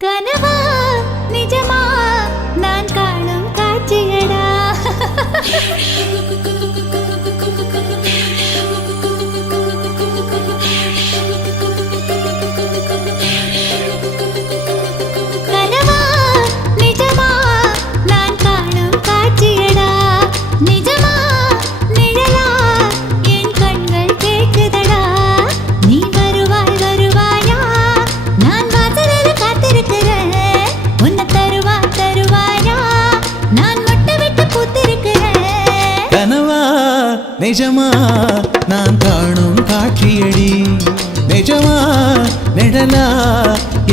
கனவா நிஜமா நான் காணும் காட்சியடா கனவா நிஜமா நான் காணும் காட்சியடா நிஜமா நிழலா என் கண்கள் கேட்குதடா நீ வருவாய் வருவாயா நான் வாசலில் காத்திருக்கிறேன் உன்னை தருவாய் தருவாயா நான் மொட்டை விட்டு பூத்திருக்கிறேன் கனவா நிஜமா நான் காணும் காட்சியடி நிஜமா நிழலா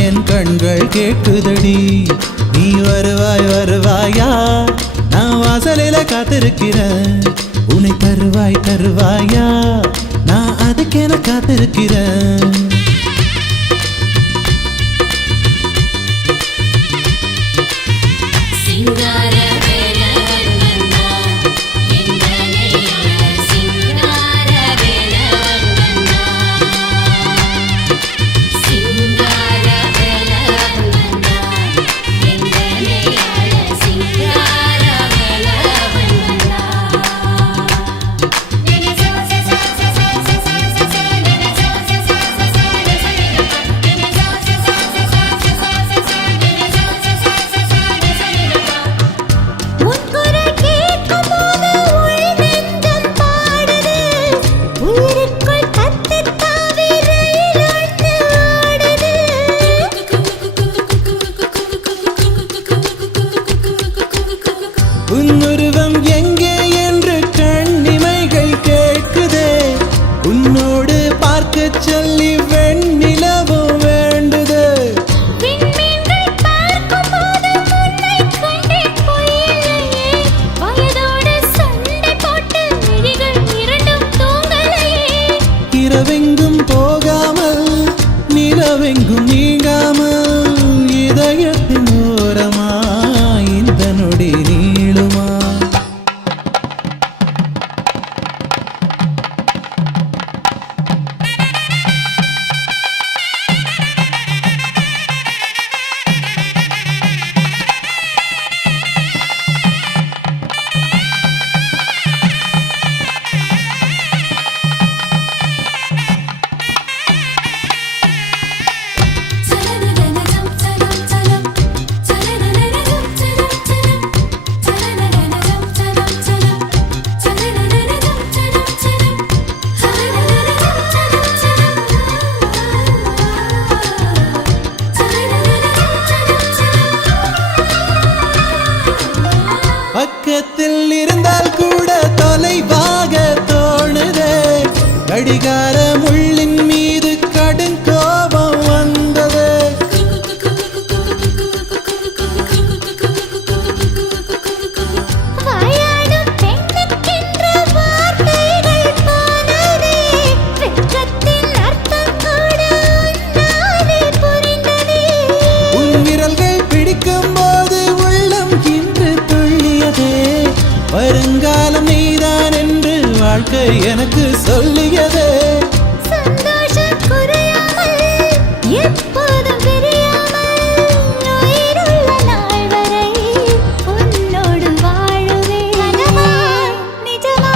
என் கண்கள் கேட்குதடி நீ வருவாய் வருவாயா நான் வாசலில காத்திருக்கிறேன் உன்னை தருவாய் தருவாயா நான் அதுக்கென காத்திருக்கிறேன் உன்னுருவம் எங்கே என்று கண்ணிமைகள் கேட்குதே உன்னோடு பார்க்க சொல்லி வெண்ணிலவும் வேண்டுது இரவெங்கும் போகாமல் நிலவெங்கும் நீங்காமல் இதயத்தின் ஓரமா இந்த நொடி நீளுமா பக்கத்தில் இருந்தால் கூட தொலைவாக தோணுதே கடிகார முள்ளின் மீது கடும் கோபம் வந்தது உன் விரல்கள் பிடிக்கும் போது உள்ளம் இன்று துள்ளியதே வருங்காலம் நீதான் என்று வாழ்க்கை எனக்கு சொல்லியதே சந்தோஷம் குறையாமல் எப்போதும் பிரியாமல் உயிருள்ள நாள் வரை உன்னோடு வாழுவேன் கனவா நிஜமா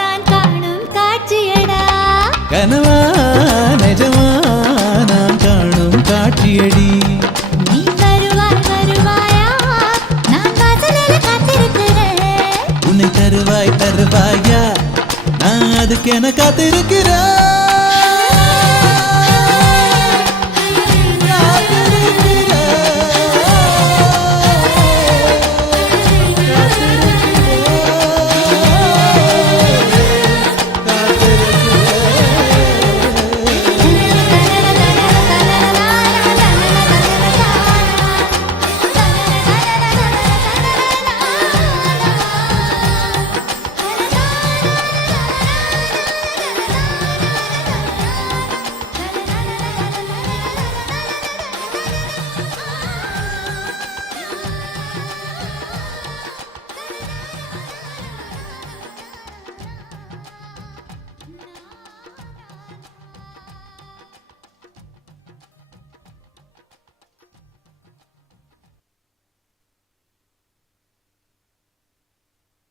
நான் காணும் காட்சியடா கனவா நிஜமா நான் காணும் காட்சியடி நீ வருவாய் வருவாயா நான் வாசலில் காத்திருக்கிறேன் உன்னை தருவாய் தருவாயா நான் அதுக்கென காத்திருக்கிறேன்